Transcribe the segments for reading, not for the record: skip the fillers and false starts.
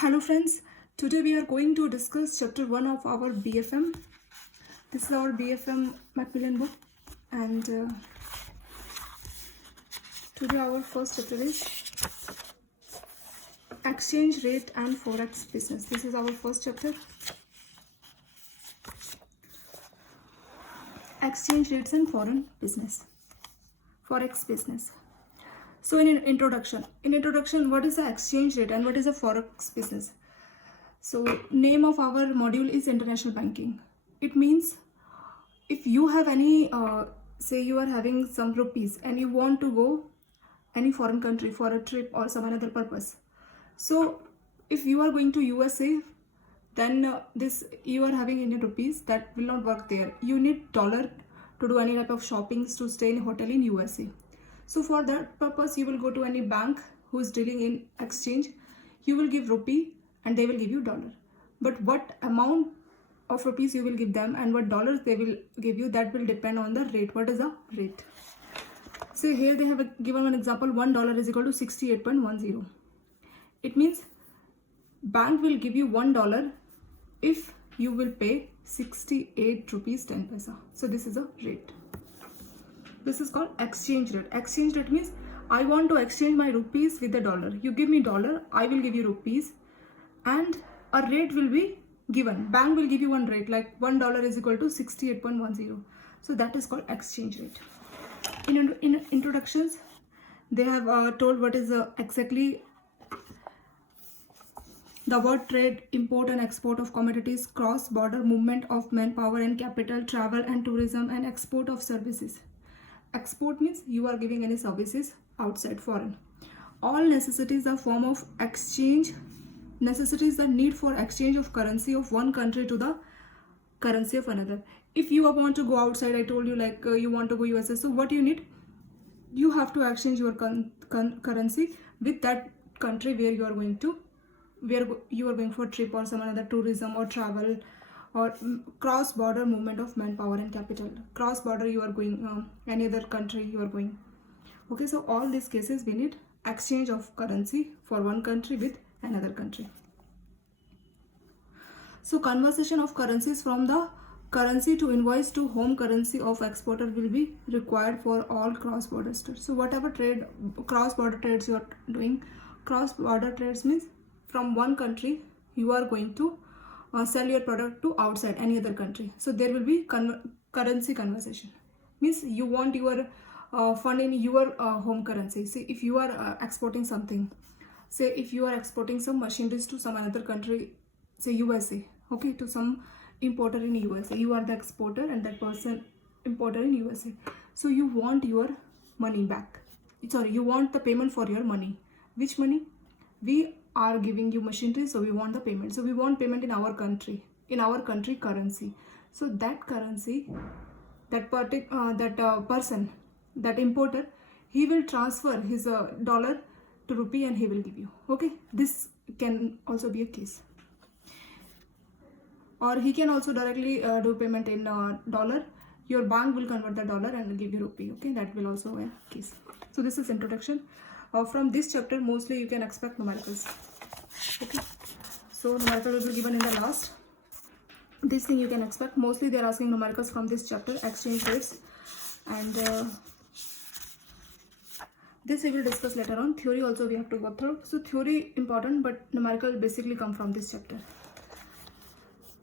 Hello friends, today we are going to discuss chapter 1 of our BFM. This is our BFM Macmillan book, and today our first chapter is exchange rate and forex business. This is our first chapter. Exchange rates and foreign business. Forex business. So in introduction, what is the exchange rate and what is the forex business? So name of our module is international banking. It means if you have any, say you are having some rupees and you want to go any foreign country for a trip or some another purpose. So if you are going to USA, then this you are having any rupees, that will not work there. You need dollar to do any type of shoppings, to stay in a hotel in USA. So for that purpose, you will go to any bank who is dealing in exchange. You will give rupee and they will give you dollar. But what amount of rupees you will give them and what dollars they will give you, that will depend on the rate. What is the rate? So here they have given one example. $1 is equal to 68.10. It means bank will give you $1 if you will pay 68 rupees 10 paisa. So this is a rate. This is called exchange rate. Exchange rate means I want to exchange my rupees with the dollar. You give me dollar, I will give you rupees, and a rate will be given. Bank will give you one rate, like $1 is equal to 68.10. So that is called exchange rate. In introductions, they have told what is exactly the word trade, import and export of commodities, cross-border movement of manpower and capital, travel and tourism, and export of services. Export means you are giving any services outside foreign. All necessities are form of exchange. Necessities the need for exchange of currency of one country to the currency of another. If you want to go outside, I told you, like you want to go USA, so what you need? You have to exchange your currency with that country where you are going to, where you are going for trip or some another tourism or travel, or cross-border movement of manpower and capital. Cross-border, you are going any other country you are going. Okay, so all these cases we need exchange of currency for one country with another country. So conversion of currencies from the currency to invoice to home currency of exporter will be required for all cross-border trades. So whatever trade, cross-border trades you are doing, cross-border trades means from one country you are going to sell your product to outside any other country. So there will be currency conversion. Means you want your fund in your home currency. See, if you are exporting something, say if you are exporting some machineries to some another country, say USA, okay, to some importer in USA, you are the exporter and that person importer in USA. So you want your money back. Sorry, you want the payment for your money. Which money? We are giving you machinery, so we want the payment. So we want payment in our country currency. So that currency, that person, that importer, he will transfer his dollar to rupee and he will give you. Okay, this can also be a case. Or he can also directly do payment in dollar. Your bank will convert the dollar and give you rupee. Okay, that will also be a case. So this is introduction. From this chapter, mostly you can expect numericals. Okay, so numerical will be given in the last. This thing you can expect. Mostly they are asking numericals from this chapter, exchange rates, and this we will discuss later on. Theory also we have to go through. So theory important, but numerical basically come from this chapter.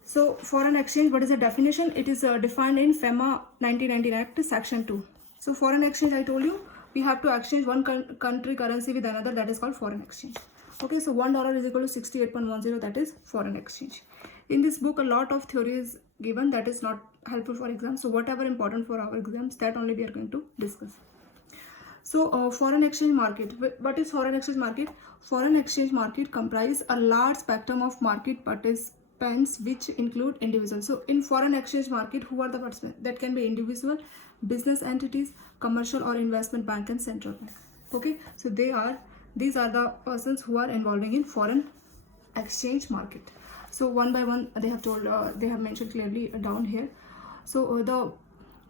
So foreign exchange, what is the definition? It is defined in FEMA 1919 Act section 2. So foreign exchange, I told you, we have to exchange one country currency with another, that is called foreign exchange. Okay, so $1 is equal to 68.10, that is foreign exchange. In this book, a lot of theory is given that is not helpful for exams. So whatever important for our exams, that only we are going to discuss. So foreign exchange market. What is foreign exchange market? Foreign exchange market comprise a large spectrum of market participants which include individuals. So in foreign exchange market, who are the participants? That can be individual, business entities, commercial or investment bank and central bank. Okay, so these are the persons who are involving in foreign exchange market. So one by one they have told, they have mentioned clearly down here. So the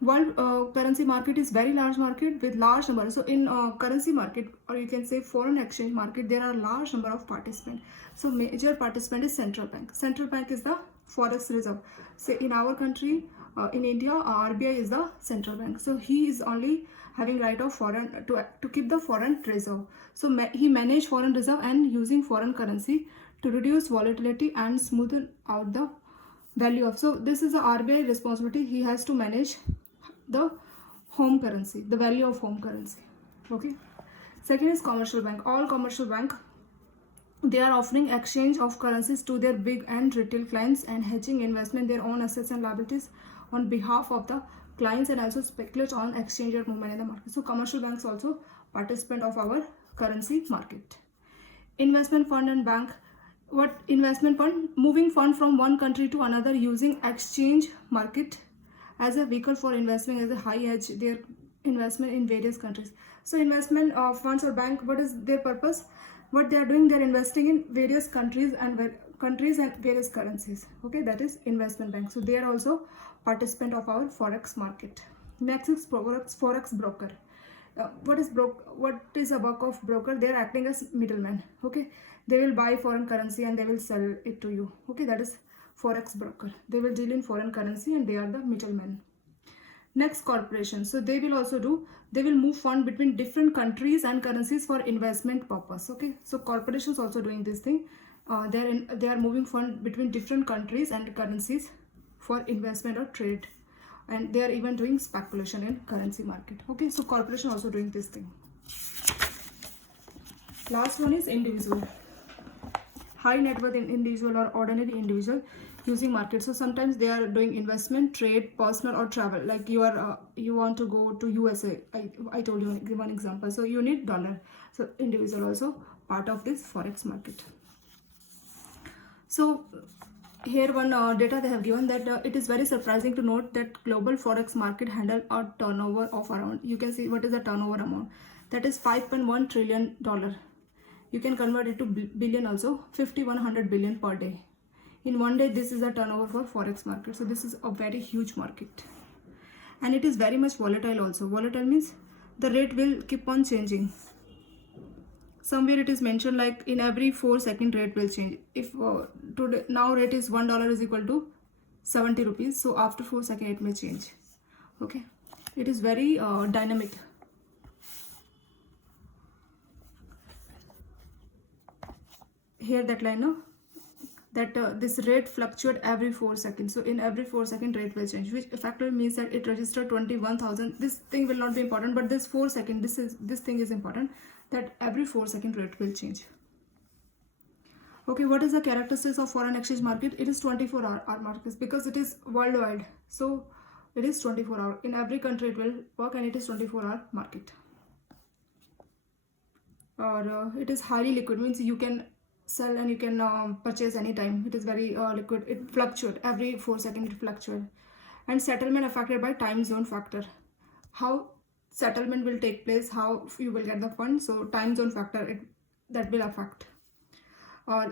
World currency market is very large market with large number. So in currency market, or you can say foreign exchange market, there are large number of participants. So major participant is central bank. Central bank is the forex reserve. So in our country, in India, RBI is the central bank. So he is only having right of foreign to keep the foreign reserve. So he manage foreign reserve and using foreign currency to reduce volatility and smoothen out the value of. So this is the RBI responsibility. He has to manage the home currency, the value of home currency. Okay. Second is commercial bank. All commercial bank, they are offering exchange of currencies to their big and retail clients and hedging investment their own assets and liabilities on behalf of the clients, and also speculate on exchange rate movement in the market. So commercial banks also participant of our currency market. Investment fund and bank. What investment fund? Moving fund from one country to another using exchange market as a vehicle for investing as a high hedge their investment in various countries. So investment funds or bank, what is their purpose? What they are doing, they are investing in various countries and various currencies. Okay, that is investment bank. So they are also participant of our forex market. Next is forex broker. What is a work of broker? They are acting as middleman. Okay, they will buy foreign currency and they will sell it to you. Okay, that is forex broker. They will deal in foreign currency and they are the middlemen. Next, corporation. So they will move fund between different countries and currencies for investment purpose. Okay, so corporations also doing this thing. They are moving fund between different countries and currencies for investment or trade, and they are even doing speculation in currency market. Okay, so corporation also doing this thing. Last one is individual. High net worth individual or ordinary individual using market. So sometimes they are doing investment, trade, personal or travel. Like you want to go to USA. I told you one example. So you need dollar. So individual also part of this forex market. So here one data they have given that it is very surprising to note that global forex market handle a turnover of around, you can see what is the turnover amount, that is $5.1 trillion. You can convert it to billion also, 5,100 billion per day. In one day, this is a turnover for forex market. So this is a very huge market, and it is very much volatile also. Volatile means the rate will keep on changing. Somewhere it is mentioned like in every 4 seconds rate will change. If today now rate is $1 is equal to 70 rupees, so after 4 seconds it may change. Okay, it is very dynamic. Here that line, no, that this rate fluctuate every 4 seconds. So in every 4 seconds rate will change, which effectively means that it registered 21,000. This thing will not be important, but this 4 seconds, this thing is important, that every 4 seconds rate will change. Okay, what is the characteristics of foreign exchange market? It is 24-hour market because it is worldwide. So it is 24-hour. In every country it will work, and it is 24-hour market. Or it is highly liquid, means you can sell and you can purchase anytime. It is very liquid. It fluctuates every 4 seconds. It fluctuates. And settlement affected by time zone factor. How settlement will take place, how you will get the fund. So time zone factor, that will affect.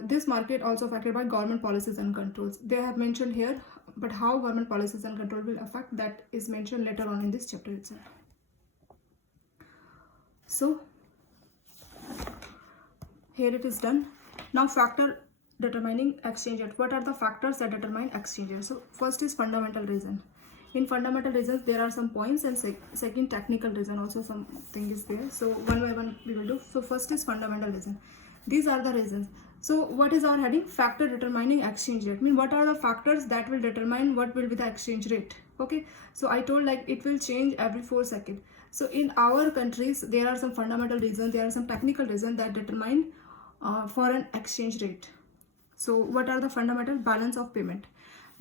This market also affected by government policies and controls. They have mentioned here, but how government policies and control will affect, that is mentioned later on in this chapter itself. So here it is done. Now factor determining exchange rate. What are the factors that determine exchange rate? So first is fundamental reason. In fundamental reasons there are some points, and second technical reason also something is there. So one by one we will do. So first is fundamental reason. These are the reasons. So what is our heading? Factor determining exchange rate. I mean, what are the factors that will determine what will be the exchange rate? Okay, so I told like it will change every 4 seconds. So in our countries there are some fundamental reasons, there are some technical reasons that determine foreign exchange rate. So what are the fundamental? Balance of payment.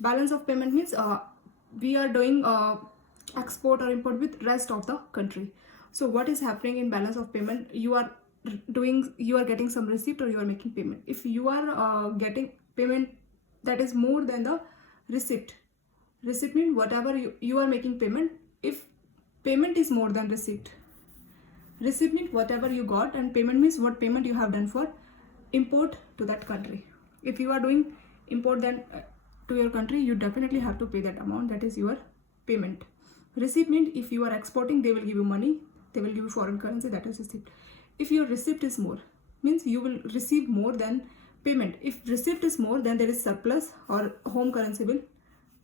Balance of payment means we are doing export or import with rest of the country. So what is happening in balance of payment? You are getting some receipt or you are making payment. If you are getting payment that is more than the receipt means whatever you are making payment. If payment is more than receipt means whatever you got, and payment means what payment you have done for import to that country. If you are doing import then to your country, you definitely have to pay that amount, that is your payment. Receipt means if you are exporting, they will give you money, they will give you foreign currency, that is receipt. If your receipt is more, means you will receive more than payment. If receipt is more, then there is surplus or home currency will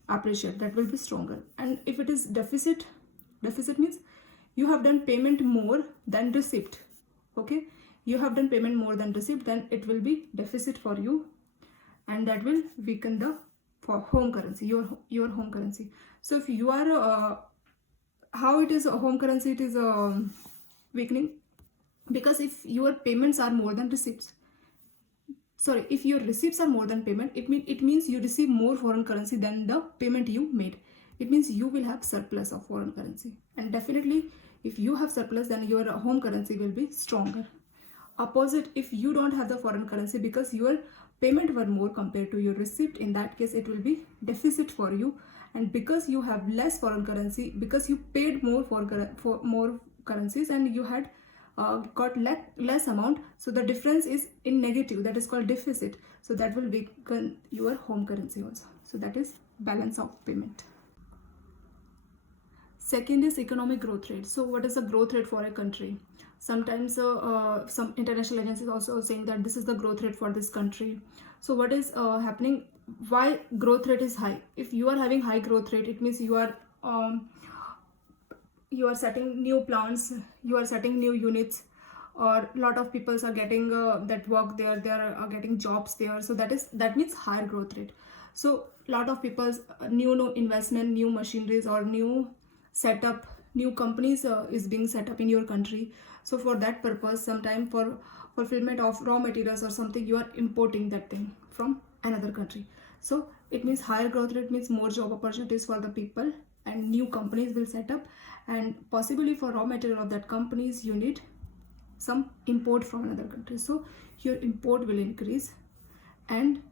appreciate, that will be stronger. And if it is deficit, deficit means you have done payment more than receipt. Okay, you have done payment more than receipt, then it will be deficit for you, and that will weaken the for home currency, your home currency. So if you are how it is a home currency, it is weakening, because if your payments are more than receipts, sorry, if your receipts are more than payment, it means you receive more foreign currency than the payment you made. It means you will have surplus of foreign currency, and definitely if you have surplus, then your home currency will be stronger. Opposite, if you don't have the foreign currency because your payment were more compared to your receipt, in that case it will be deficit for you. And because you have less foreign currency, because you paid more for more currencies and you had got less amount, so the difference is in negative, that is called deficit. So that will weaken your home currency also. So that is balance of payment. Second is economic growth rate. So what is the growth rate for a country? Sometimes some international agencies also saying that this is the growth rate for this country. So what is happening? Why growth rate is high? If you are having high growth rate, it means you are setting new plants, you are setting new units, or a lot of people are getting that work there, they are getting jobs there. So that means higher growth rate. So a lot of people's new investment, new machineries, or new setup, new companies is being set up in your country. So for that purpose, sometime for fulfillment of raw materials or something, you are importing that thing from another country. So it means higher growth rate means more job opportunities for the people, and new companies will set up, and possibly for raw material of that companies you need some import from another country. So your import will increase, and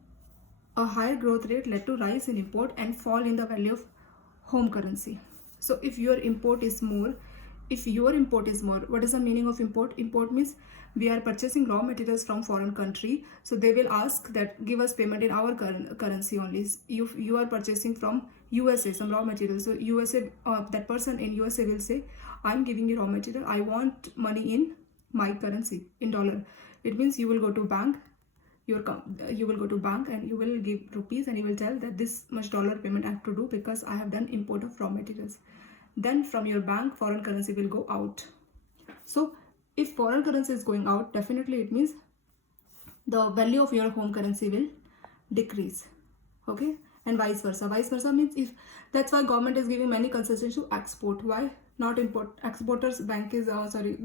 a higher growth rate led to rise in import and fall in the value of home currency. So if your import is more, what is the meaning of import? Import means we are purchasing raw materials from foreign country, so they will ask that give us payment in our currency only. You are purchasing from USA some raw materials, so USA, that person in USA will say, I'm giving you raw material, I want money in my currency, in dollar. It means you will go to bank, you will go to bank and you will give rupees, and you will tell that this much dollar payment I have to do because I have done import of raw materials. Then from your bank, foreign currency will go out. So if foreign currency is going out, definitely it means the value of your home currency will decrease. Okay, and vice versa. Vice versa means if, that's why government is giving many concessions to export. Why not import? Exporters, bank is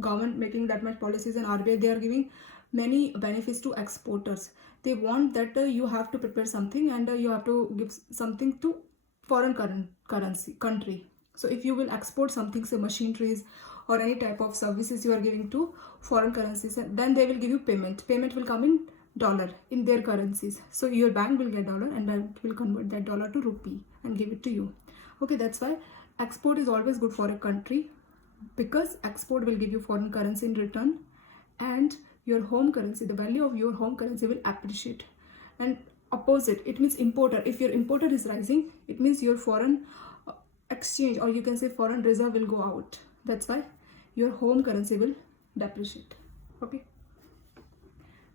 government making that much policies, and RBI, they are giving many benefits to exporters. They want that you have to prepare something, and you have to give something to foreign currency country. So if you will export something, say machineries or any type of services you are giving to foreign currencies, then they will give you payment. Payment will come in dollar, in their currencies. So your bank will get dollar, and that will convert that dollar to rupee and give it to you. Okay, that's why export is always good for a country, because export will give you foreign currency in return, and your home currency, the value of your home currency will appreciate. And opposite, it means importer. If your importer is rising, it means your foreign exchange, or you can say foreign reserve, will go out. That's why your home currency will depreciate. Okay,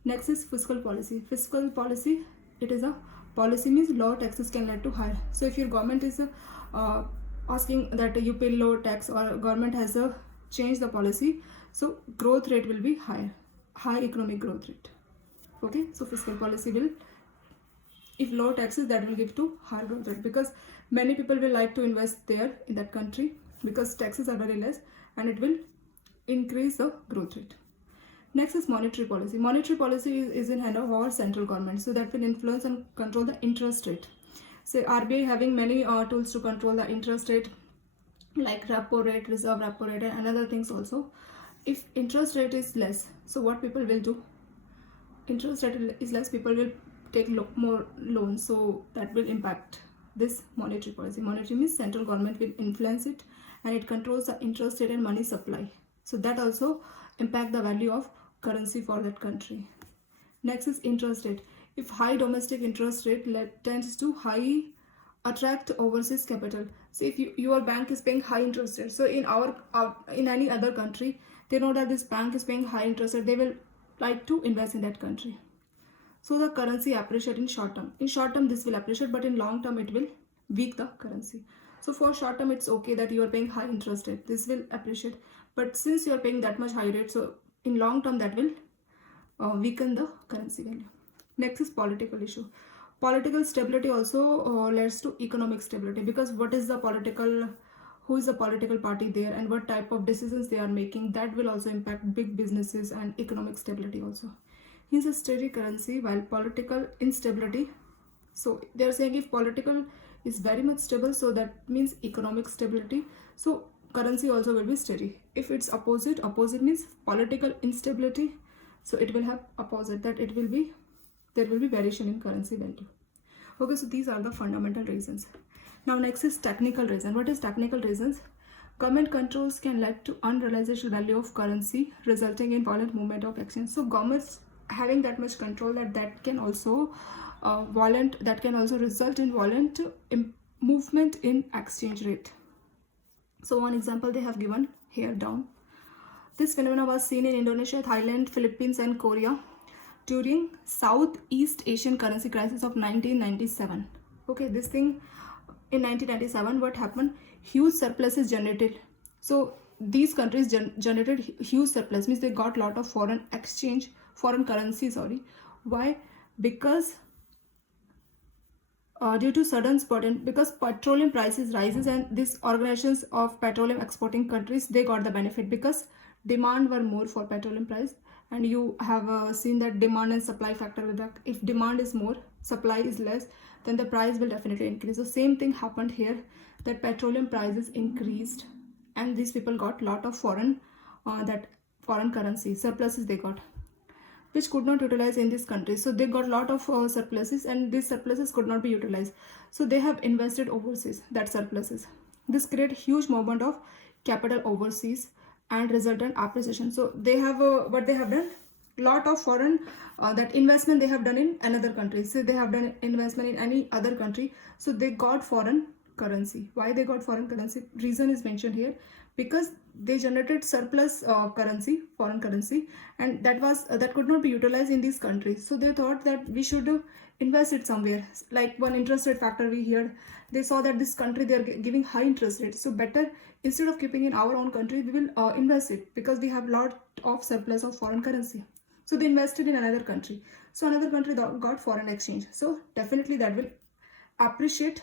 next is fiscal policy. Fiscal policy, it is a policy means low taxes can lead to higher. So if your government is asking that you pay low tax, or government has changed the policy, so growth rate will be high economic growth rate. Okay, so fiscal policy will, if low taxes, that will give to higher growth rate, because many people will like to invest there in that country, because taxes are very less, and it will increase the growth rate. Next is monetary policy. Monetary policy is in hand of our central government, so that will influence and control the interest rate. So RBI having many tools to control the interest rate, like repo rate, reserve repo rate, and another things also. If interest rate is less, so what people will do? Interest rate is less, people will take more loans, so that will impact this monetary policy. Monetary means central government will influence it, and it controls the interest rate and money supply. So that also impact the value of currency for that country. Next is interest rate. If high domestic interest rate tends to high attract overseas capital, So if your bank is paying high interest rate, so in any other country, they know that this bank is paying high interest rate, they will like to invest in that country. So the currency appreciate in short term. In short term this will appreciate, but in long term it will weak the currency. So for short term it's okay that you are paying high interest rate, this will appreciate, but since you are paying that much high rate, so in long term that will weaken the currency value. Next is political issue. Political stability also leads to economic stability, because who is the political party there and what type of decisions they are making, that will also impact big businesses and economic stability also. Hence a steady currency while political instability. So they are saying if political is very much stable, so that means economic stability, so currency also will be steady. If it's opposite means political instability, so it will have opposite, that there will be variation in currency value. Okay, so these are the fundamental reasons. Now next is technical reason. What is technical reasons? Government controls can lead to unrealizable value of currency, resulting in violent movement of exchange. So governments having that much control, that can also result in violent movement in exchange rate. So one example they have given here down. This phenomenon was seen in Indonesia, Thailand, Philippines and Korea during Southeast Asian currency crisis of 1997. Okay, this thing in 1997, what happened? Huge surpluses generated. So these countries generated huge surplus, means they got lot of foreign currency. Why? Because due to sudden spot, and because petroleum prices rises, and these organizations of petroleum exporting countries, they got the benefit because demand were more for petroleum price, and you have seen that demand and supply factor will back. If demand is more, supply is less, then the price will definitely increase. So same thing happened here, that petroleum prices increased and these people got lot of foreign currency surpluses they got, which could not utilize in this country. So they got lot of surpluses, and these surpluses could not be utilized, so they have invested overseas that surpluses. This create huge movement of capital overseas and resultant appreciation. So they have what they have done, lot of foreign that investment they have done in another country. So they have done investment in any other country, so they got foreign currency. Why they got foreign currency? Reason is mentioned here, because they generated surplus foreign currency, and that could not be utilized in these countries. So they thought that we should invest it somewhere. Like one interest rate factor we heard, they saw that this country they are giving high interest rates, so better instead of keeping in our own country, we will invest it, because we have lot of surplus of foreign currency. So they invested in another country, so another country got foreign exchange, so definitely that will appreciate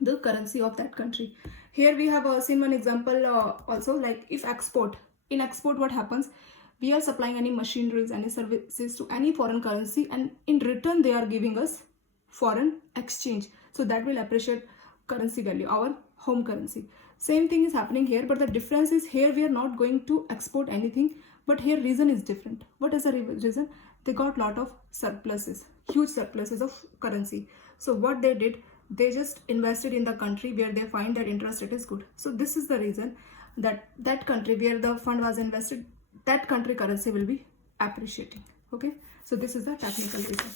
the currency of that country. Here we have seen one example also, like if in export what happens, we are supplying any machineries, any services to any foreign currency, and in return they are giving us foreign exchange, so that will appreciate currency value, our home currency. Same thing is happening here, but the difference is here we are not going to export anything, but here reason is different. What is the reason? They got lot of surpluses, huge surpluses of currency. So what they did, they just invested in the country where they find that interest rate is good. So this is the reason that country where the fund was invested, that country currency will be appreciating. Okay, so this is the technical reason.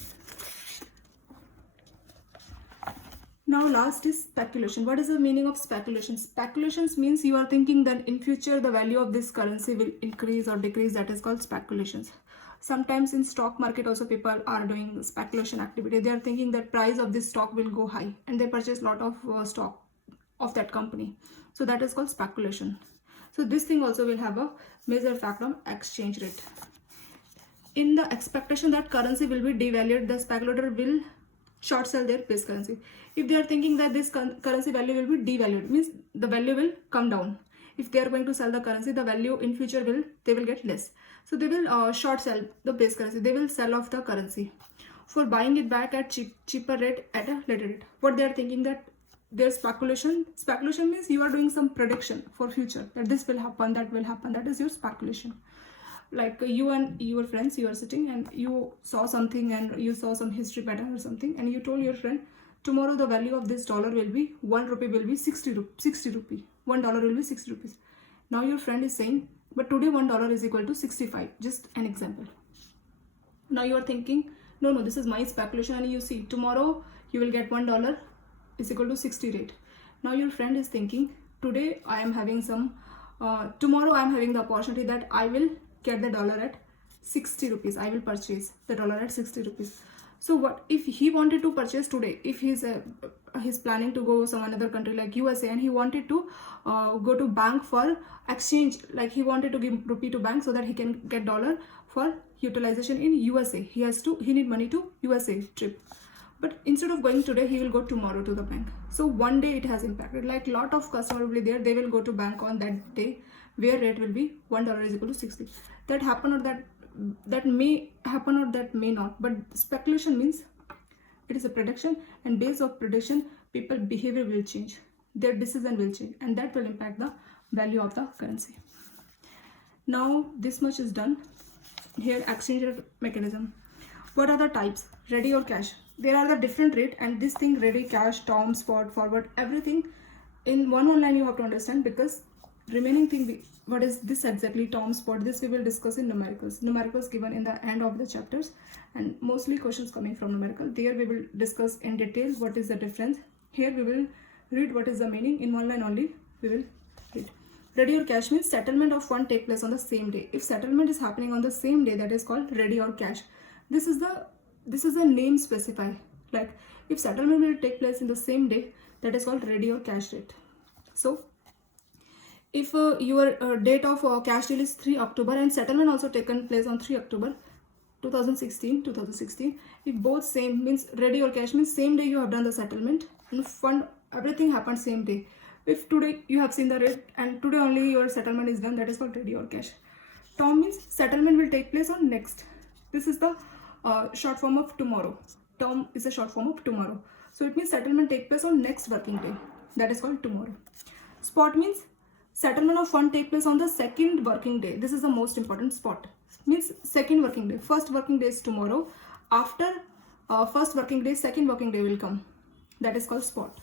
Now last is speculation. What is the meaning of speculation? Speculations means you are thinking that in future the value of this currency will increase or decrease. That is called speculations. Sometimes in stock market also people are doing speculation activity. They are thinking that price of this stock will go high, and they purchase lot of stock of that company. So that is called speculation. So this thing also will have a major effect on exchange rate. In the expectation that currency will be devalued, the speculator will short sell their base currency. If they are thinking that this currency value will be devalued, means the value will come down. If they are going to sell the currency, the value in future they will get less. So they will short sell the base currency. They will sell off the currency for buying it back at cheaper rate at a later date. What they are thinking, that their speculation means you are doing some prediction for future, that this will happen, that will happen. That is your speculation. Like you and your friends, you are sitting and you saw something, and you saw some history pattern or something, and you told your friend, tomorrow the value of this dollar will be 1 rupee will be 60 rupee. $1 will be 60 rupees. Now your friend is saying, but today $1 is equal to 65. Just an example. Now you are thinking, no, this is my speculation, and you see tomorrow you will get $1 is equal to 60 rate. Now your friend is thinking, today I am having some, tomorrow I am having the opportunity that I will get the dollar at 60 rupees. I will purchase the dollar at 60 rupees. So what if he wanted to purchase today? If he's planning to go some another country like USA, and he wanted to go to bank for exchange, like he wanted to give rupee to bank so that he can get dollar for utilization in USA. He need money to USA trip. But instead of going today, he will go tomorrow to the bank. So one day it has impacted. Like lot of customer will be there, they will go to bank on that day where rate will be $1 is equal to 60. That happen or that may happen or that may not. But speculation means it is a prediction, and based on prediction, people behavior will change, their decision will change, and that will impact the value of the currency. Now this much is done. Here exchange rate mechanism. What are the types? Ready or cash? There are the different rate, and this thing ready, cash, term, spot, forward, everything in one line you have to understand, because remaining thing, what is this exactly, term, spot, this we will discuss in numericals given in the end of the chapters, and mostly questions coming from numerical. There we will discuss in detail what is the difference. Here we will read what is the meaning in one line only. We will read. Ready or cash means settlement of fund take place on the same day. If settlement is happening on the same day, that is called ready or cash. This is the name specify. Like if settlement will take place in the same day, that is called ready or cash rate. So if your date of cash deal is 3 October and settlement also taken place on 3 October 2016, if both same, means ready or cash means same day you have done the settlement and fund, everything happened same day. If today you have seen the rate and today only your settlement is done, that is called ready or cash. Term means settlement will take place on next. This is the short form of tomorrow. Term is a short form of tomorrow. So it means settlement take place on next working day. That is called tomorrow. Spot means settlement of fund take place on the second working day. This is the most important. Spot means second working day. First working day is tomorrow. After first working day, second working day will come. That is called spot.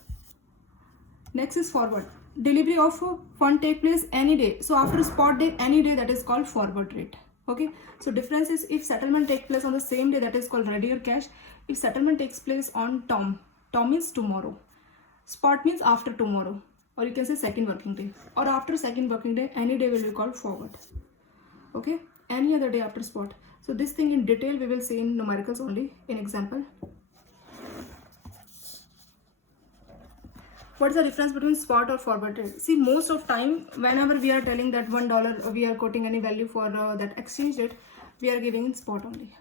Next is forward. Delivery of fund take place any day. So after spot day, any day, that is called forward rate. Okay. So difference is if settlement takes place on the same day, that is called ready or cash. If settlement takes place on term means tomorrow. Spot means after tomorrow, or you can say second working day, or after second working day, any day will be called forward. Okay. Any other day after spot. So this thing in detail we will see in numericals only in example. What is the difference between spot or forward rate? See, most of time whenever we are telling that $1, we are quoting any value for that exchange rate, we are giving in spot only.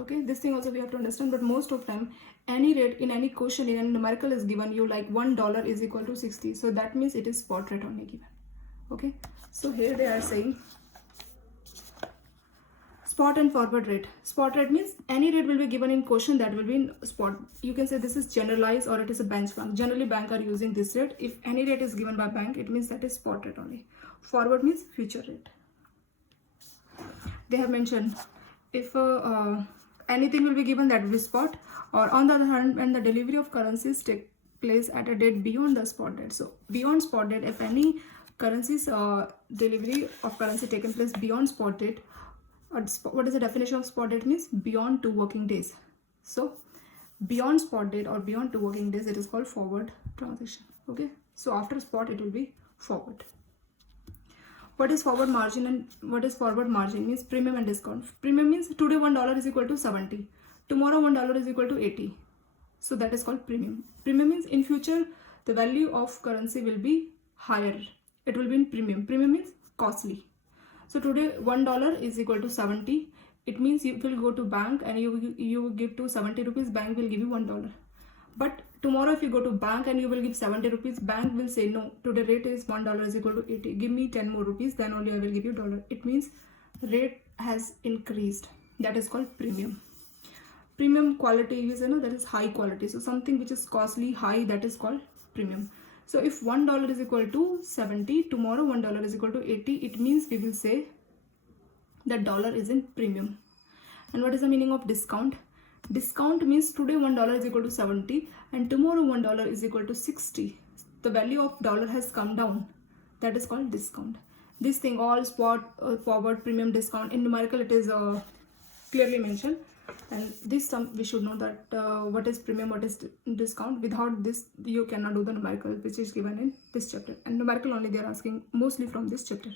Okay, this thing also we have to understand, but most of time any rate in any question in any numerical is given you like $1 is equal to 60. So that means it is spot rate only given. Okay, so here they are saying spot and forward rate. Spot rate means any rate will be given in question that will be in spot. You can say this is generalized or it is a benchmark. Generally bank are using this rate. If any rate is given by bank, it means that is spot rate only. Forward means future rate. They have mentioned if anything will be given, that will be spot, or on the other hand, when the delivery of currencies take place at a date beyond the spot date. So beyond spot date, if any currencies delivery of currency taken place beyond spot date, what is the definition of spot date? Means beyond 2 working days. So beyond spot date or beyond 2 working days, it is called forward transaction. Okay, so after spot it will be forward. What is forward margin and what is forward margin? Means premium and discount. Premium means today $1 is equal to 70, tomorrow $1 is equal to 80. So that is called premium. Premium means in future the value of currency will be higher. It will be in premium. Premium means costly. So today $1 is equal to 70. It means you will go to bank and you give to 70 rupees, bank will give you $1. But tomorrow if you go to bank and you will give 70 rupees, bank will say no, today rate is $1 is equal to 80. Give me 10 more rupees, then only I will give you $1. It means rate has increased. That is called premium. Premium quality is, that is high quality. So something which is costly, high, that is called premium. So if $1 is equal to 70, tomorrow $1 is equal to 80, it means we will say that dollar is in premium. And what is the meaning of discount? Discount means today $1 is equal to 70 and tomorrow $1 is equal to 60. The value of dollar has come down. That is called discount. This thing all spot, forward, premium, discount. In numerical it is clearly mentioned. And this term we should know that what is premium, what is discount. Without this you cannot do the numerical which is given in this chapter, and numerical only they are asking mostly from this chapter,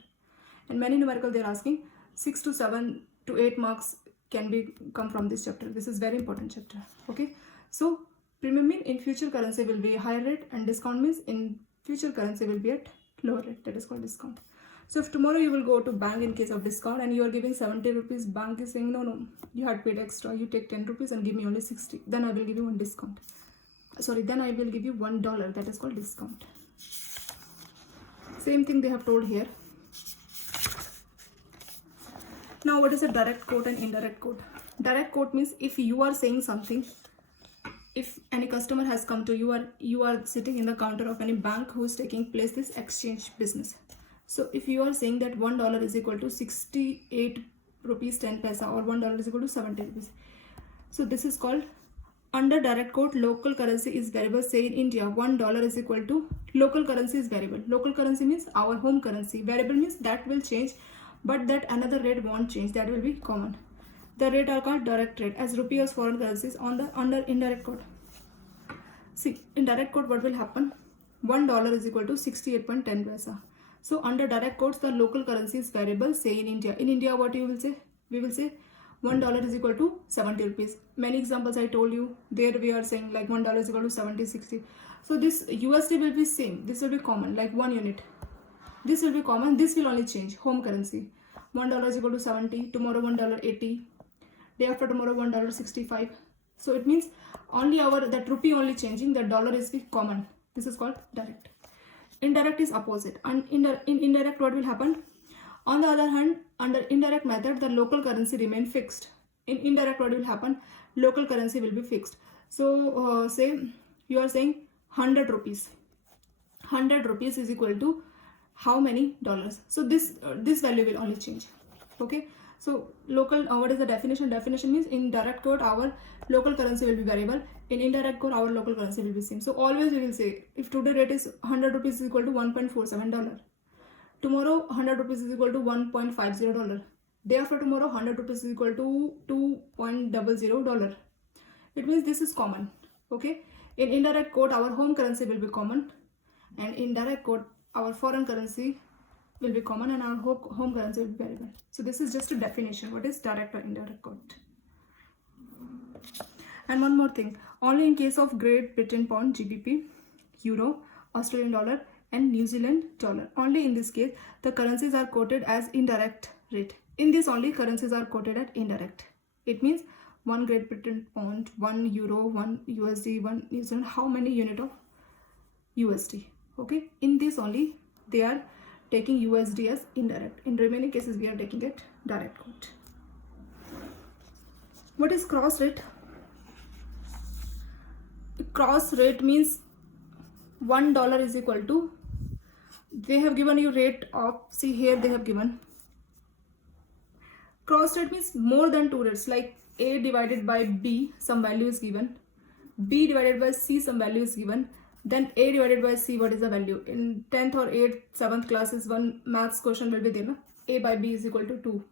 and many numerical they are asking 6 to 7 to 8 marks can be come from this chapter. This is very important chapter. Okay, so premium mean in future currency will be higher rate, and discount means in future currency will be at lower rate, that is called discount. So if tomorrow you will go to bank in case of discount and you are giving 70 rupees, bank is saying no, you had paid extra, you take 10 rupees and give me only 60, then I will give you one discount. Sorry, then I will give you $1, that is called discount. Same thing they have told here. Now what is a direct quote and indirect quote? Direct quote means if you are saying something, if any customer has come to you, or you are sitting in the counter of any bank who is taking place this exchange business. So if you are saying that $1 is equal to 68 rupees 10 paisa, or $1 is equal to 70 rupees. So this is called under direct quote. Local currency is variable. Say in India $1 is equal to, local currency is variable. Local currency means our home currency. Variable means that will change, but that another rate won't change, that will be common. The rate are called direct rate, as rupee or foreign currencies on the under indirect quote. See, in direct quote what will happen? $1 is equal to 68.10 paisa. So under direct quotes the local currency is variable. Say in India. In India what you will say? We will say $1 is equal to 70 rupees. Many examples I told you. There we are saying like $1 is equal to 70, 60. So this USD will be same. This will be common, like 1 unit. This will be common. This will only change. Home currency. $1 is equal to 70. Tomorrow $1.80. Day after tomorrow $1.65. So it means only that rupee only changing. The dollar is the common. This is called direct. Indirect is opposite. And in indirect what will happen? On the other hand, under indirect method the local currency remain fixed. In indirect what will happen? Local currency will be fixed. So say you are saying 100 rupees. 100 rupees is equal to how many dollars? So this value will only change. Okay, so local, what is the definition? Definition means in direct quote our local currency will be variable, in indirect quote our local currency will be same. So always we will say if today rate is 100 rupees is equal to $1.47, tomorrow 100 rupees is equal to $1.50, day after tomorrow 100 rupees is equal to $2.00. It means this is common. Okay, in indirect quote our home currency will be common, and in direct quote our foreign currency will be common and our home currency will be variable. So this is just a definition what is direct or indirect quote. And one more thing, only in case of Great Britain pound, GBP, Euro, Australian dollar and New Zealand dollar, only in this case the currencies are quoted as indirect rate. In this only currencies are quoted at indirect. It means 1 Great Britain pound, 1 euro, 1 USD, 1 New Zealand, how many unit of USD. Okay, in this only they are taking USD as indirect. In remaining cases we are taking it direct quote. What is cross rate? Cross rate means $1 is equal to, they have given you rate of, see here they have given, cross rate means more than two rates, like A divided by B some value is given, B divided by C some value is given, then A divided by C, what is the value? In 10th or 8th, 7th classes one maths question will be there, no? A by B is equal to 2,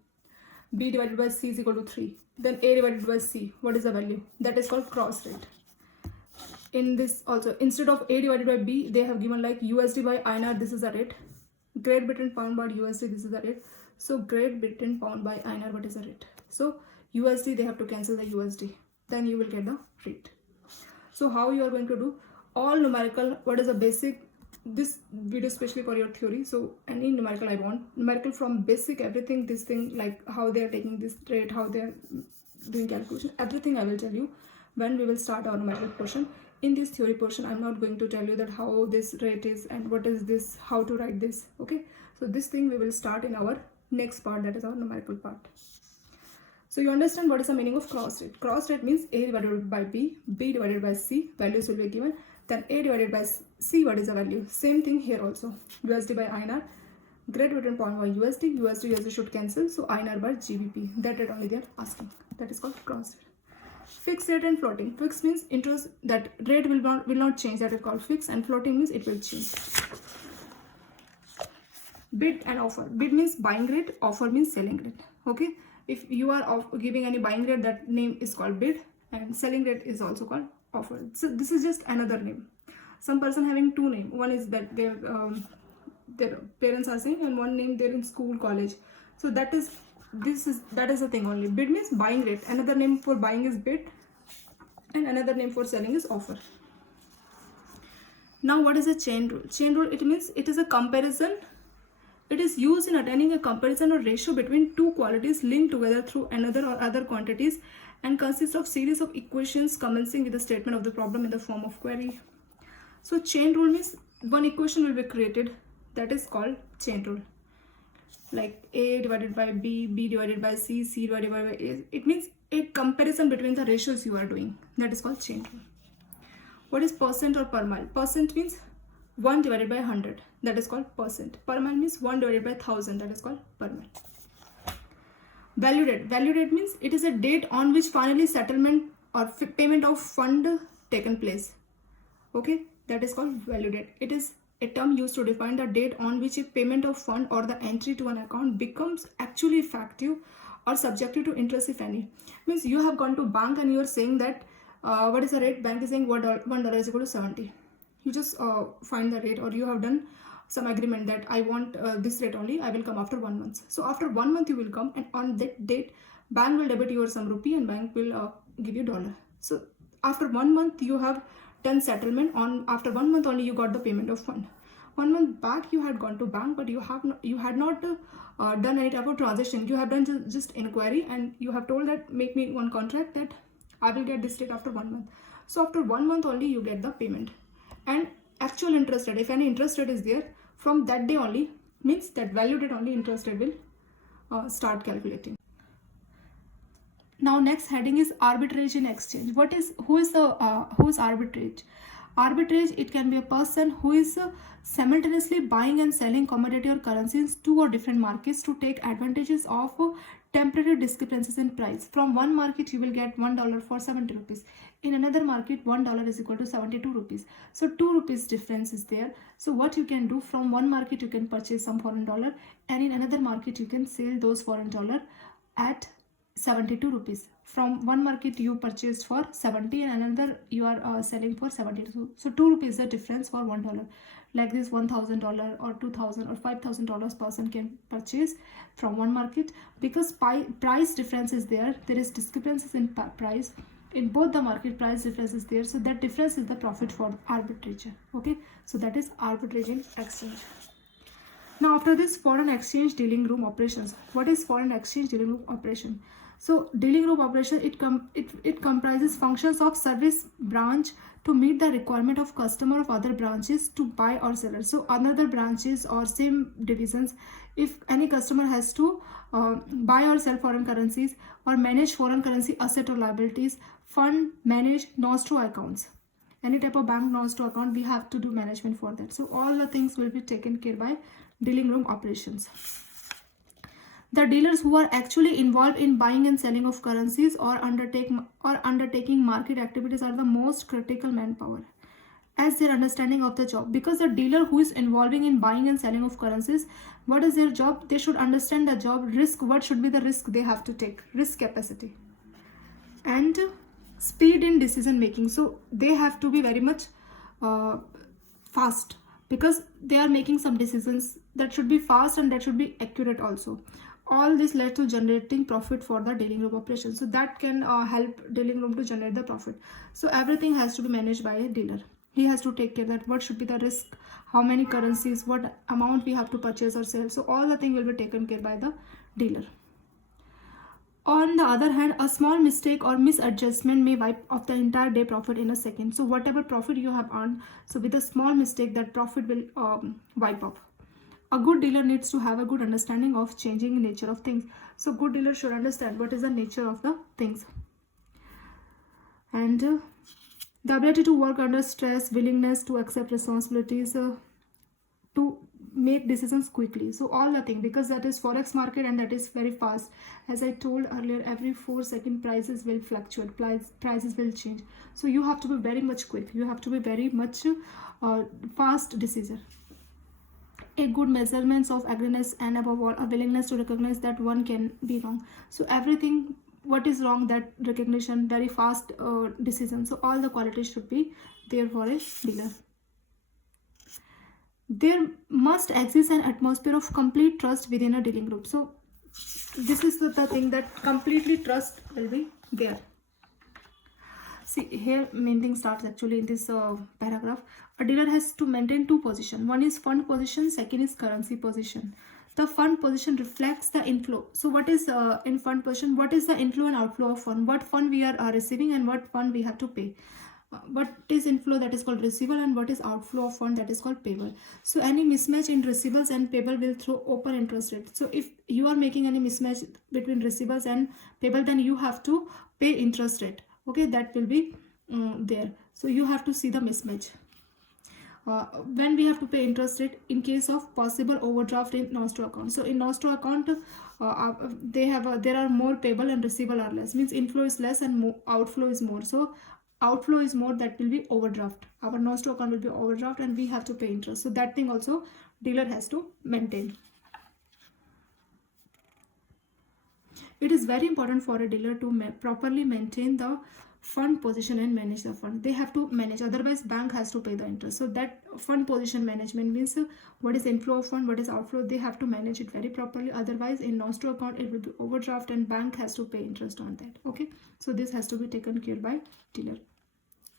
B divided by C is equal to 3, then A divided by C, what is the value? That is called cross rate. In this also, instead of A divided by B, they have given like USD by INR, this is the rate. Great Britain pound by USD, this is the rate. So Great Britain pound by INR, what is the rate? So USD, they have to cancel the USD, then you will get the rate. So how you are going to do? All numerical, what is the basic, this video especially for your theory. So any numerical I want, numerical from basic, everything, this thing, like how they are taking this rate, how they are doing calculation, everything I will tell you when we will start our numerical portion. In this theory portion, I'm not going to tell you that how this rate is and what is this, how to write this. Okay, so this thing we will start in our next part, that is our numerical part. So you understand what is the meaning of cross rate. Cross rate means A divided by B, B divided by C, values will be given, then A divided by C, what is the value? Same thing here also, USD by INR, Great Britain pound by USD, USD should cancel, so INR by GBP, that rate only they are asking, that is called cross rate. Fixed rate and floating. Fixed means interest, that rate will not change, that is called fixed, and floating means it will change. Bid and offer. Bid means buying rate, offer means selling rate. Okay, If you are giving any buying rate, that name is called bid, and selling rate is also called offer. So this is just another name. Some person having two names. One is that their parents are saying, and one name they're in school, college. So that is the thing only. Bid means buying rate. Another name for buying is bid, and another name for selling is offer. Now what is a chain rule? Chain rule, it means it is a comparison. It is used in attaining a comparison or ratio between two qualities linked together through another or other quantities, and consists of series of equations commencing with a statement of the problem in the form of query. So chain rule means one equation will be created, that is called chain rule. Like A divided by B, B divided by C, C divided by A. It means a comparison between the ratios you are doing. That is called chain rule. What is percent or per mile? Percent means 1 divided by 100. That is called percent. Per mile means 1 divided by 1000. That is called per mile. Value rate. Value rate means it is a date on which finally settlement or payment of fund taken place. Okay, that is called value date. It is a term used to define the date on which a payment of fund or the entry to an account becomes actually effective or subjected to interest, if any. Means you have gone to bank and you are saying that what is the rate? Bank is saying $1 is equal to 70. You just find the rate, or you have done some agreement that I want this rate only, I will come after 1 month. So after 1 month you will come, and on that date bank will debit you some rupee and bank will give you $. So after 1 month you have done settlement. On after 1 month only you got the payment of fund. 1 month back you had gone to bank, but you had not done any type of transaction. You have done just inquiry, and you have told that make me one contract that I will get this rate after 1 month. So after 1 month only you get the payment, and actual interest rate, if any interest rate is there, from that day only, means that value date only interest rate will start calculating. Now next heading is arbitrage in exchange. Who is arbitrage? Arbitrage, it can be a person who is simultaneously buying and selling commodity or currencies in two or different markets to take advantages of temporary discrepancies in price. From one market you will get $1 for 70 rupees. In another market $1 is equal to 72 rupees. So 2 rupees difference is there. So what you can do, from one market you can purchase some foreign dollar, and in another market you can sell those foreign dollar at 72 rupees. From one market you purchased for 70 and another you are selling for 72. So 2 rupees is the difference for $1. Like this, $1,000 or $2,000 or $5,000 person can purchase from one market. Because price difference is there is discrepancies in price in both the market. Price difference is there, so that difference is the profit for arbitrator. Okay, so that is arbitrage in exchange. Now after this, foreign exchange dealing room operations. What is foreign exchange dealing room operation? So dealing room operation, it comprises functions of service branch to meet the requirement of customer of other branches to buy or sell. So another branches or same divisions, if any customer has to buy or sell foreign currencies or manage foreign currency asset or liabilities, fund, manage nostro accounts. Any type of bank nostro account, we have to do management for that. So all the things will be taken care by dealing room operations. The dealers who are actually involved in buying and selling of currencies or undertaking market activities are the most critical manpower, as their understanding of the job. Because the dealer who is involving in buying and selling of currencies, what is their job? They should understand the job risk. What should be the risk they have to take? Risk capacity and speed in decision making. So they have to be very much fast, because they are making some decisions that should be fast and that should be accurate also. All this led to generating profit for the dealing room operation. So that can help dealing room to generate the profit. So everything has to be managed by a dealer. He has to take care that what should be the risk, how many currencies, what amount we have to purchase or sell. So all the thing will be taken care by the dealer. On the other hand, a small mistake or misadjustment may wipe off the entire day profit in a second. So whatever profit you have earned, so with a small mistake, that profit will wipe off. A good dealer needs to have a good understanding of changing nature of things. So good dealer should understand what is the nature of the things. And the ability to work under stress, willingness to accept responsibilities, to make decisions quickly. So all the thing, because that is forex market and that is very fast. As I told earlier, every 4 seconds prices will fluctuate, prices will change. So you have to be very much quick. You have to be very much fast decision. a good measurements of agreeableness, and above all a willingness to recognize that one can be wrong. So everything what is wrong, that recognition, very fast decision, so all the qualities should be there for a dealer. There must exist an atmosphere of complete trust within a dealing group. So this is the thing, that completely trust will be there. See here, main thing starts actually in this paragraph. A dealer has to maintain two positions. One is fund position, second is currency position. The fund position reflects the inflow. So what is in fund position, what is the inflow and outflow of fund, what fund we are receiving and what fund we have to pay. What is inflow, that is called receivable, and what is outflow of fund, that is called payable. So any mismatch in receivables and payable will throw open interest rate. So if you are making any mismatch between receivables and payable, then you have to pay interest rate. Okay, that will be there. So you have to see the mismatch. When we have to pay interest rate in case of possible overdraft in nostro account. So in nostro account, there are more payable and receivable are less. Means inflow is less and outflow is more. So outflow is more, that will be overdraft. Our nostro account will be overdraft and we have to pay interest. So that thing also dealer has to maintain. It is very important for a dealer to properly maintain the fund position and manage the fund. They have to manage, otherwise bank has to pay the interest. So that fund position management means what is inflow of fund, what is outflow, they have to manage it very properly. Otherwise in nostro account it will be overdraft and bank has to pay interest on that. Okay, so this has to be taken care by dealer.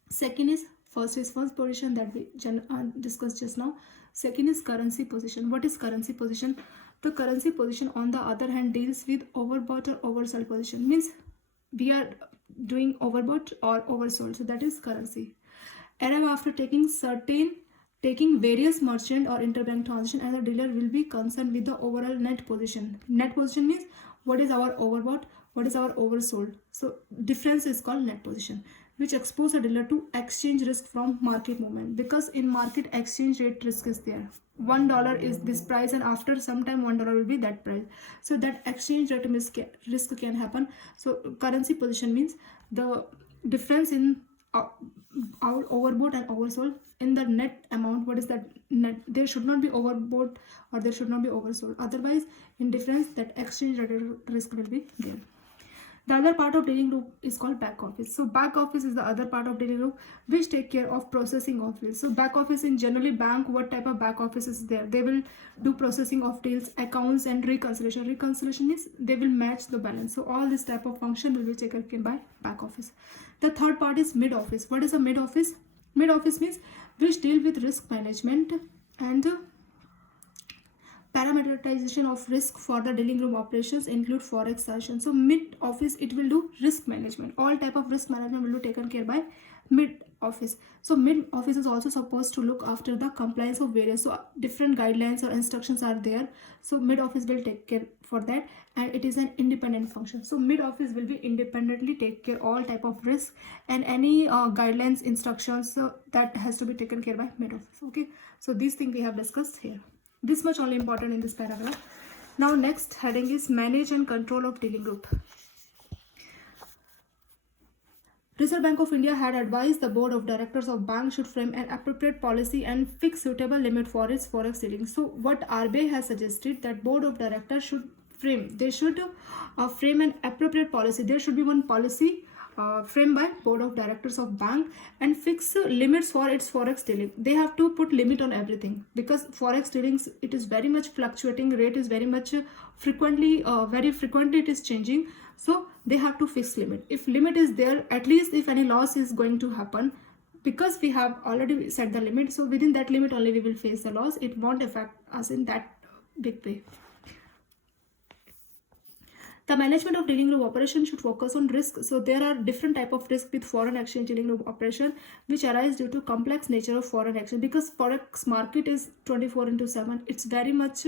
Second is, first is fund position that we discussed just now. Second is currency position. What is currency position? The currency position on the other hand deals with overbought or oversold position. Means we are doing overbought or oversold. So that is currency. Arrive after taking various merchant or interbank transaction, and the dealer will be concerned with the overall net position. Net position means what is our overbought, what is our oversold. So difference is called net position, which expose a dealer to exchange risk from market movement, because in market exchange rate risk is there. $1 is this price and after some time $1 will be that price. So that exchange rate risk can happen. So currency position means the difference in our overbought and oversold in the net amount. What is that net? There should not be overbought or there should not be oversold. Otherwise in difference, that exchange rate risk will be there. The other part of dealing group is called back office. So back office is the other part of dealing group which take care of processing of deals. So back office in generally bank, what type of back office is there? They will do processing of deals, accounts and reconciliation. Reconciliation is they will match the balance. So all this type of function will be taken care by back office. The third part is mid office. What is a mid office? Mid office means which deal with risk management and parameterization of risk for the dealing room operations, include forex session. So mid office, it will do risk management. All type of risk management will be taken care by mid office. So mid office is also supposed to look after the compliance of various, so different guidelines or instructions are there. So mid office will take care for that, and it is an independent function. So mid office will be independently take care all type of risk and any guidelines, instructions, that has to be taken care by mid office. Okay, so these things we have discussed here. This much only important in this paragraph. Now next heading is manage and control of dealing group. Reserve Bank of India had advised the board of directors of bank should frame an appropriate policy and fix suitable limit for its forex dealing. So what RBI has suggested, that board of directors should frame, they should frame an appropriate policy. There should be one policy framed by board of directors of bank and fix limits for its forex dealing. They have to put limit on everything, because forex dealings, it is very much fluctuating, rate is very much frequently it is changing. So they have to fix limit. If limit is there, at least if any loss is going to happen, because we have already set the limit, so within that limit only we will face the loss. It won't affect us in that big way. The management of dealing group operation should focus on risk. So there are different type of risk with foreign exchange dealing group operation which arise due to complex nature of foreign exchange, because forex market is 24/7. It's very much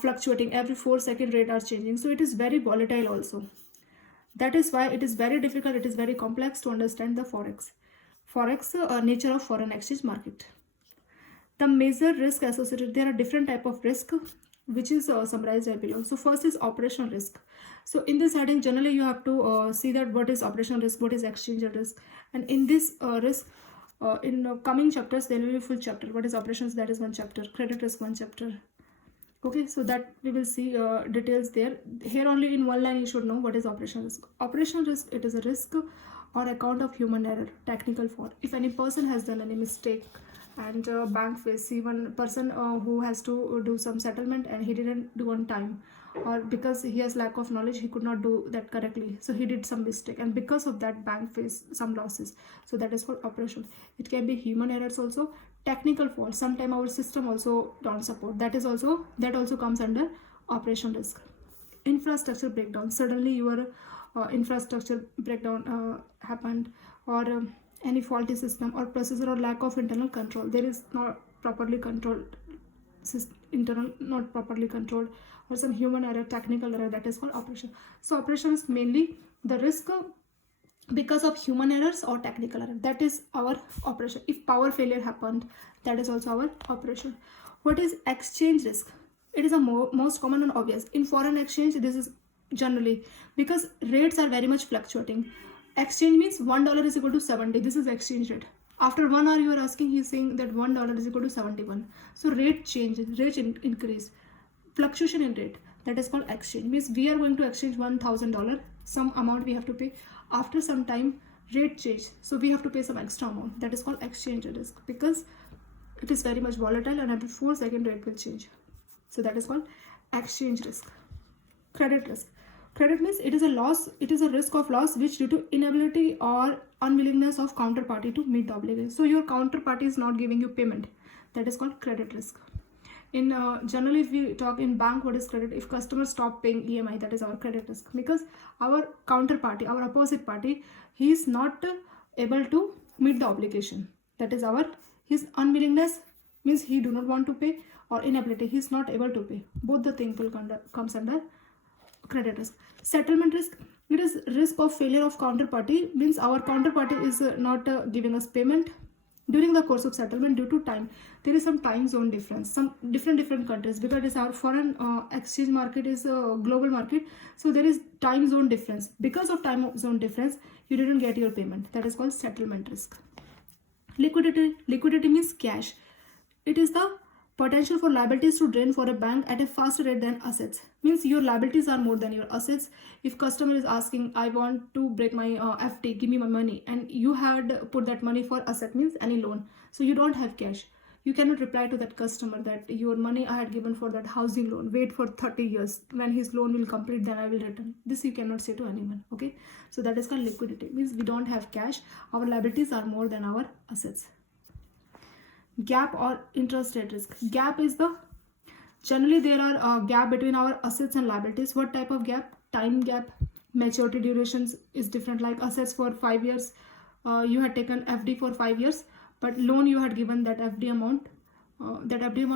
fluctuating. Every 4 seconds rate are changing. So it is very volatile also. That is why it is very difficult, it is very complex to understand the forex nature of foreign exchange market. The major risk associated, there are different type of risk which is summarized right below. So first is operational risk. So in this heading, generally you have to see that what is operational risk, what is exchange risk, and in this risk, in coming chapters there will be full chapter. What is operations? That is one chapter. Credit risk, one chapter. Okay, so that we will see details there. Here only in one line you should know what is operational risk. Operational risk, it is a risk or account of human error, technical fault. If any person has done any mistake and bank face, see one person who has to do some settlement and he didn't do on time, or because he has lack of knowledge he could not do that correctly, so he did some mistake and because of that bank face some losses, so that is called operation. It can be human errors also, technical fault, sometime our system also don't support, that also comes under operation risk. Infrastructure breakdown, suddenly your infrastructure breakdown happened, or any faulty system or processor or lack of internal control, there is not properly controlled internal, not properly controlled, or some human error, technical error, that is called operation. So operation is mainly the risk because of human errors or technical error, that is our operation. If power failure happened, that is also our operation. What is exchange risk? It is a most common and obvious. In foreign exchange, this is generally because rates are very much fluctuating. Exchange means $1 is equal to 70. This is exchange rate. After 1 hour you are asking, he is saying that $1 is equal to 71. So rate changes, rate increase, fluctuation in rate, that is called exchange. Means we are going to exchange $1,000, some amount we have to pay. After some time rate change, so we have to pay some extra amount, that is called exchange risk, because it is very much volatile and every 4 seconds rate will change. So that is called exchange risk. Credit risk. Credit means it is a loss, it is a risk of loss which due to inability or unwillingness of counterparty to meet the obligation. So your counterparty is not giving you payment, that is called credit risk. In generally if we talk in bank, what is credit? If customers stop paying EMI, that is our credit risk, because our counterparty, our opposite party, he is not able to meet the obligation, that is our, his unwillingness means he do not want to pay, or inability, he is not able to pay, both the things will comes under credit risk. Settlement risk, it is risk of failure of counterparty, means our counterparty is not giving us payment during the course of settlement due to time. There is some time zone difference, some different countries, because it is our foreign exchange market is a global market, so there is time zone difference. Because of time zone difference you didn't get your payment, that is called settlement risk. Liquidity means cash. It is the potential for liabilities to drain for a bank at a faster rate than assets, means your liabilities are more than your assets. If customer is asking, I want to break my FD, give me my money, and you had put that money for asset, means any loan, so you don't have cash, you cannot reply to that customer that your money I had given for that housing loan, wait for 30 years, when his loan will complete then I will return. This you cannot say to anyone. Okay, so that is called liquidity, means we don't have cash, our liabilities are more than our assets. Gap or interest rate risk. Gap is the, generally there are gap between our assets and liabilities. What type of gap? Time gap, maturity durations is different, like assets for 5 years, you had taken FD for 5 years, but loan you had given that FD amount,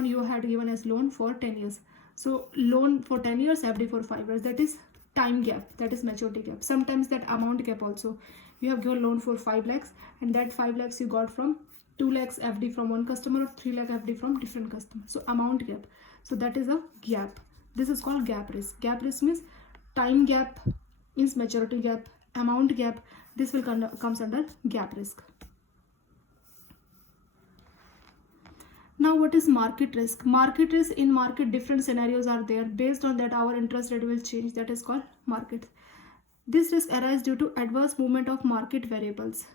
you had given as loan for 10 years. So loan for 10 years, FD for 5 years, that is time gap, that is maturity gap. Sometimes that amount gap also, you have given loan for 5 lakhs and that 5 lakhs you got from 2 lakhs FD from one customer or 3 lakh FD from different customer, so amount gap, so that is a gap. This is called gap risk. Gap risk means time gap, means maturity gap, amount gap, this will comes under gap risk. Now what is market risk? Market risk, in market different scenarios are there, based on that our interest rate will change, that is called market. This risk arises due to adverse movement of market variables,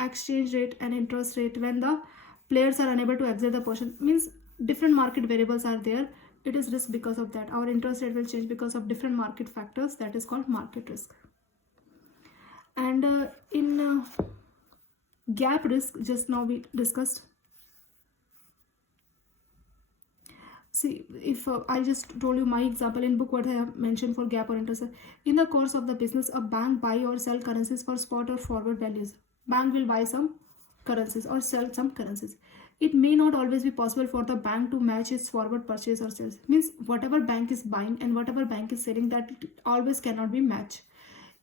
exchange rate and interest rate, when the players are unable to exert the portion, means different market variables are there, it is risk because of that. Our interest rate will change because of different market factors, that is called market risk. And in gap risk, just now we discussed. See, if I just told you my example in book, what I have mentioned for gap or interest. In the course of the business, a bank buy or sell currencies for spot or forward values. Bank will buy some currencies or sell some currencies. It may not always be possible for the bank to match its forward purchase or sales. Means whatever bank is buying and whatever bank is selling, that always cannot be matched.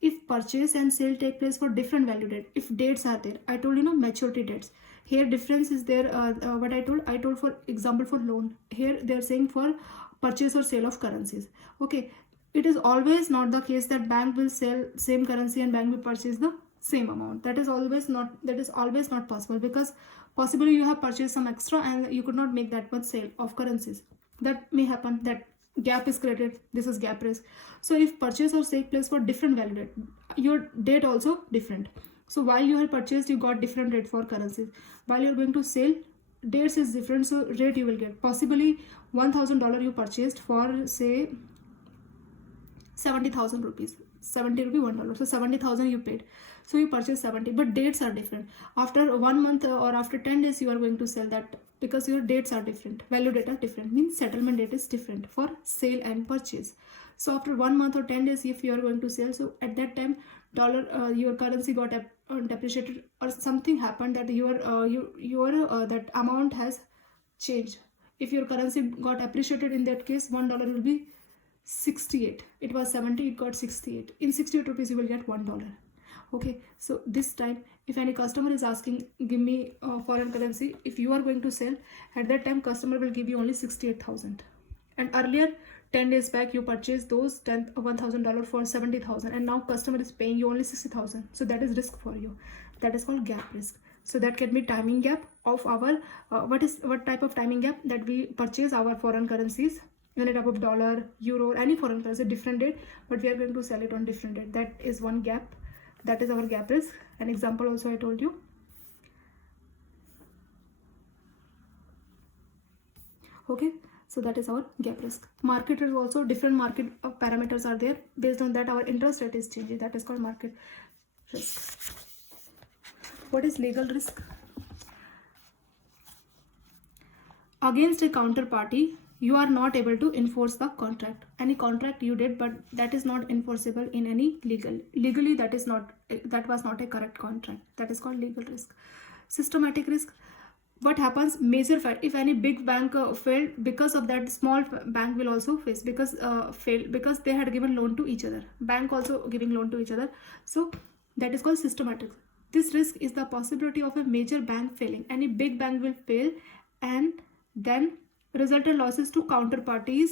If purchase and sale take place for different value date, if dates are there, I told maturity dates. Here difference is there. What I told for example for loan. Here they are saying for purchase or sale of currencies. Okay, it is always not the case that bank will sell same currency and bank will purchase the same amount. That is always not possible, because possibly you have purchased some extra and you could not make that much sale of currencies. That may happen, that gap is created. This is gap risk. So if purchase or sale place for different value date, your date also different. So while you have purchased, you got different rate for currencies. While you're going to sell, dates is different, so rate you will get. Possibly $1,000 you purchased for, say, 70,000 rupees. 70 rupee $1, so 70,000 you paid. So you purchase 70, but dates are different. After 1 month or after 10 days you are going to sell that, because your dates are different, value date are different, means settlement date is different for sale and purchase. So after 1 month or 10 days if you are going to sell, so at that time dollar, your currency got depreciated, or something happened that your that amount has changed. If your currency got appreciated, in that case $1 will be 68. It was 70, it got 68. In 68 rupees you will get $1. Okay, so this time if any customer is asking, give me foreign currency, if you are going to sell, at that time customer will give you only 68,000. And earlier 10 days back you purchased those $1,000 for 70,000, and now customer is paying you only 60,000. So that is risk for you. That is called gap risk. So that can be timing gap of our what type of timing gap, that we purchase our foreign currencies in a type of dollar, euro, any foreign currency, different date, but we are going to sell it on different date. That is one gap. That is our gap risk. An example also I told you. Okay, so that is our gap risk. Market is also different. Market parameters are there. Based on that our interest rate is changing. That is called market risk. What is legal risk? Against a counterparty, you are not able to enforce the contract. Any contract you did, but that is not enforceable in any legally that was not a correct contract. That is called legal risk. Systematic risk. What happens? Major fact. If any big bank failed, because of that small bank will also face, because fail because they had given loan to each other. Bank also giving loan to each other. So that is called systematic. This risk is the possibility of a major bank failing. Any big bank will fail, and then resultant losses to counterparties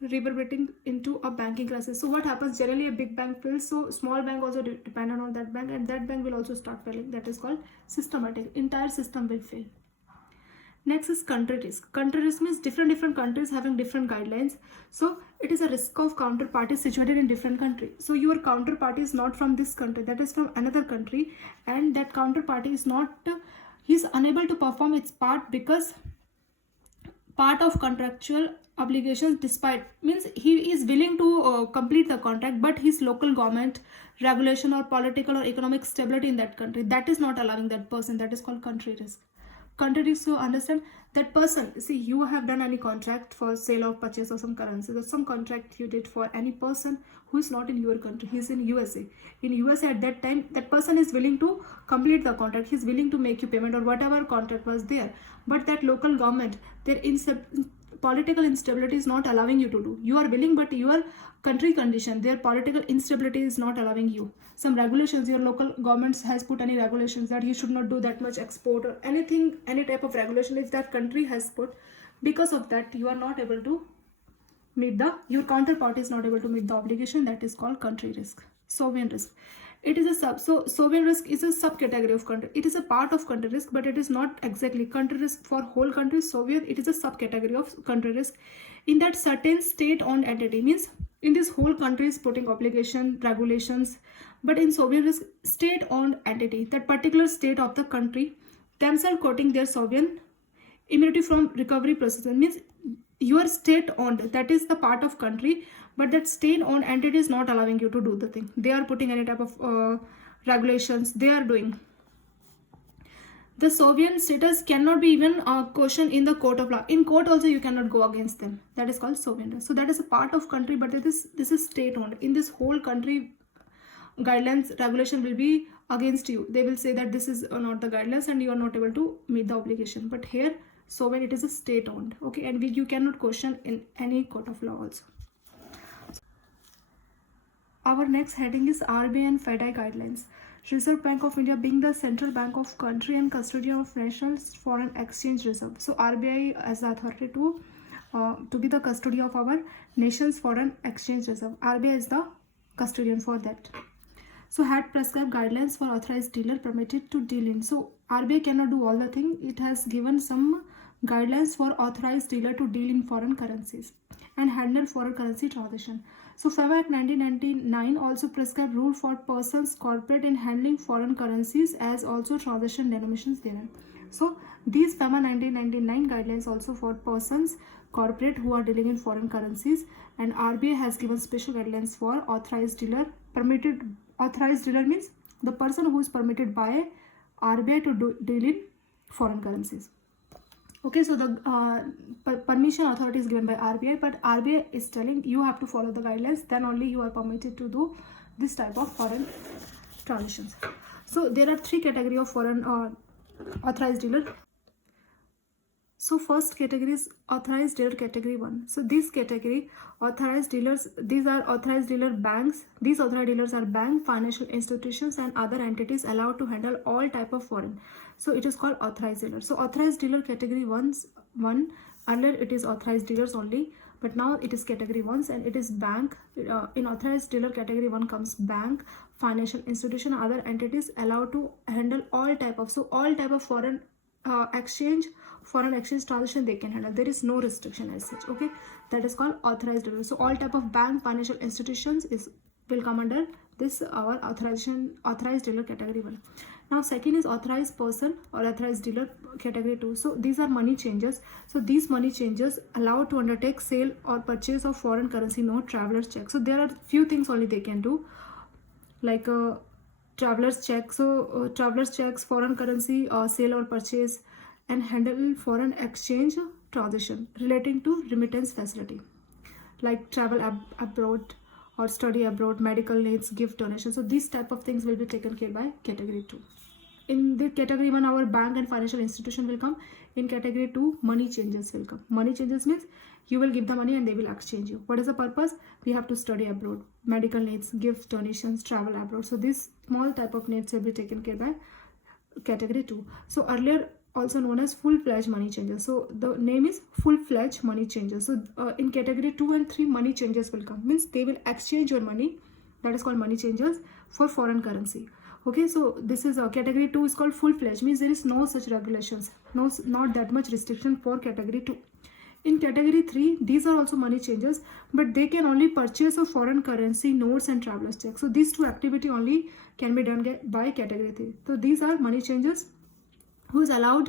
reverberating into a banking crisis. So what happens? Generally a big bank fails, so small bank also dependent on that bank, and that bank will also start failing. That is called systematic. Entire system will fail. Next is country risk. Country risk means different countries having different guidelines. So it is a risk of counterparties situated in different country. So your counterparty is not from this country, that is from another country, and that counterparty is not, he is unable to perform its part because part of contractual obligations, despite, means he is willing to complete the contract, but his local government regulation or political or economic stability in that country, that is not allowing that person. That is called country risk. Country risk, so understand that person, see, you have done any contract for sale or purchase of some currency, or some contract you did for any person who is not in your country, he is in USA. In USA at that time, that person is willing to complete the contract, he is willing to make you payment or whatever contract was there, but that local government, their political instability is not allowing you to do. You are willing, but your country condition, their political instability is not allowing you. Some regulations, your local government has put any regulations that you should not do that much export or anything, any type of regulation if that country has put. Because of that, you are not able to meet your counterparty is not able to meet the obligation. That is called country risk. Sovereign risk. It is a sovereign risk is a subcategory of country. It is a part of country risk, but it is not exactly country risk for whole country. Sovereign, it is a subcategory of country risk. In that certain state-owned entity, means in this whole country is putting obligation, regulations, but in sovereign risk, state-owned entity, that particular state of the country themselves quoting their sovereign immunity from recovery procedure, means your state-owned, that is the part of country, but that state-owned entity is not allowing you to do the thing. They are putting any type of regulations, they are doing. The sovereign status cannot be even questioned in the court of law. In court also you cannot go against them. That is called sovereign. So that is a part of country, but this is state-owned. In this whole country, guidelines, regulation will be against you. They will say that this is not the guidelines and you are not able to meet the obligation. But here, sovereign, it is a state-owned. Okay, and you cannot question in any court of law also. Our next heading is RBI and FEDI guidelines. Reserve Bank of India being the central bank of country and custodian of national foreign exchange reserve. So RBI as the authority to be the custodian of our nation's foreign exchange reserve. RBI is the custodian for that. So had prescribed guidelines for authorized dealer permitted to deal in. So RBI cannot do all the thing. It has given some guidelines for authorized dealer to deal in foreign currencies and handle foreign currency transaction. So FEMA Act 1999 also prescribed rule for persons corporate in handling foreign currencies as also transaction denominations therein. So these FEMA 1999 guidelines also for persons corporate who are dealing in foreign currencies, and RBI has given special guidelines for authorized dealer. Permitted authorized dealer means the person who is permitted by RBI to deal in foreign currencies. Okay, so the permission authority is given by RBI, but RBI is telling you have to follow the guidelines, then only you are permitted to do this type of foreign transactions. So there are three categories of foreign authorized dealer. So first category is authorized dealer category 1. So this category authorized dealers, these are authorized dealer banks. These authorized dealers are bank, financial institutions and other entities allowed to handle all type of foreign. So it is called authorized dealer. So authorized dealer category 1, earlier it is authorized dealers only, but now it is category 1 and it is bank. In authorized dealer category 1 comes bank, financial institution, other entities allowed to handle all type of, so all type of foreign exchange transaction they can handle. There is no restriction as such. Okay, that is called authorized dealer. So all type of bank, financial institutions will come under this our authorized dealer category 1. Now second is authorized person or authorized dealer category 2. So these are money changers. So these money changers allowed to undertake sale or purchase of foreign currency note, traveler's check. So there are few things only they can do, like traveler's check. So traveler's checks, foreign currency sale or purchase, and handle foreign exchange transaction relating to remittance facility, like travel abroad or study abroad, medical needs, gift donation. So these type of things will be taken care by category 2. In the category 1, our bank and financial institution will come. In category 2, money changers will come. Money changers means you will give the money and they will exchange you. What is the purpose? We have to study abroad, medical needs, gift donations, travel abroad. So this small type of needs will be taken care by category 2. So earlier also known as full-fledged money changers. So the name is full-fledged money changers. So in category 2 and 3, money changers will come. Means they will exchange your money. That is called money changers for foreign currency. Okay, so this is category 2 is called full-fledged, means there is no such regulations, not that much restriction for category 2. In category 3, these are also money changers, but they can only purchase of foreign currency notes and traveler's checks. So these two activity only can be done by category 3. So these are money changers who is allowed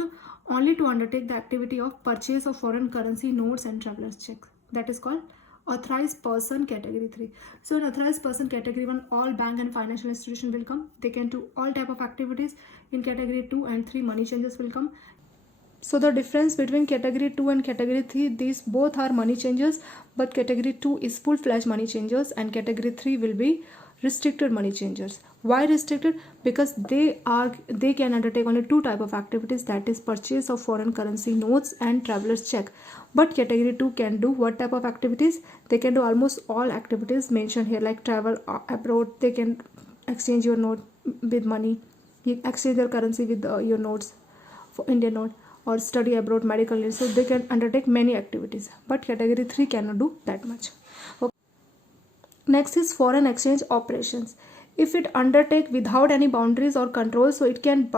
only to undertake the activity of purchase of foreign currency notes and traveler's checks. That is called authorized person category 3. So in authorized person category 1, all bank and financial institution will come. They can do all type of activities. In category 2 and 3, money changers will come. So the difference between category 2 and category 3, these both are money changers, but category 2 is full-fledged money changers and category 3 will be restricted money changers. Why restricted? Because they can undertake only two type of activities, that is purchase of foreign currency notes and traveler's check. But category 2 can do what type of activities? They can do almost all activities mentioned here, like travel abroad. They can exchange your note with money, exchange their currency with your notes for Indian note, or study abroad, medical needs. So they can undertake many activities, but category 3 cannot do that much. Okay. Next is foreign exchange operations. If it undertake without any boundaries or control, so it can